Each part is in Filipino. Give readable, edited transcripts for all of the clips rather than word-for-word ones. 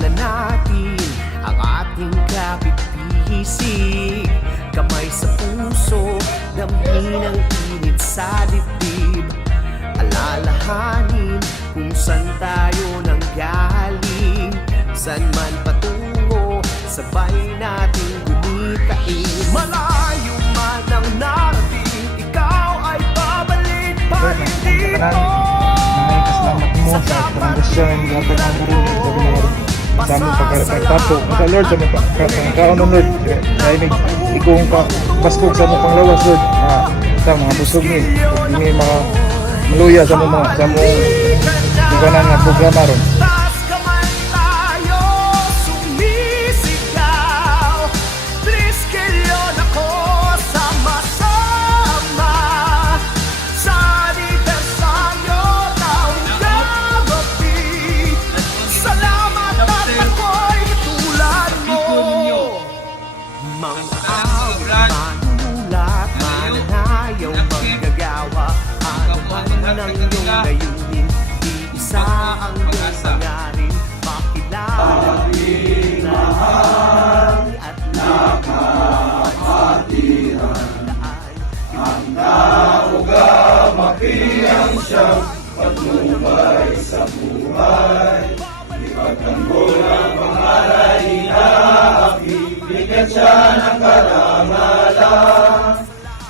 na natin ang ating kapit-bisig. Kamay sa puso, damhin ang init sa dibdib. Alalahanin kung saan tayo nanggaling, saan man patungo, sabay natin gumitain. Malayo man ang narating, ikaw ay babalik pa rin dito. Sa kapatid sa aming pagkatato sa Lord, sa pagkakaon ng Lord, dahil ikong paskog sa mong panglawas Lord, sa mga busog ni hindi mga maluya sa mong tuganan nga programa ron. Taas kamay tayo, sumisigaw. Please kilyon ako, sama-sama sa anibersaryo taong gabi. Salamat at ako'y tulad mo. Mga awit, manunulat, mananayaw, manggagawa. Ano man ang iyong layunin, iisa ang iyong pangarin. Makilala at lakad. Handa o makiang siyang patnubay sa buhay. Ipagtanggol ang pangalan niya, bigyan siya ng karangalan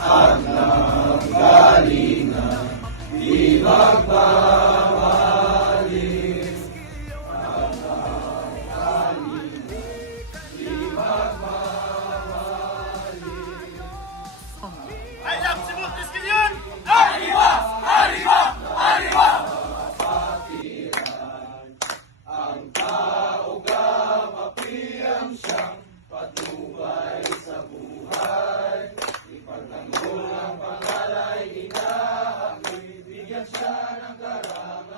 at ng galingan. Di magmamahalin at ng galingan. Di magmamahalin. I love Cebu, Triskelion! Arriba! Arriba! Arriba! Ang tao gamapiyang siyang patnubay sa buhay. Ipagtanggol ang pangalay, inaakit, bigyan siya ng karangalan.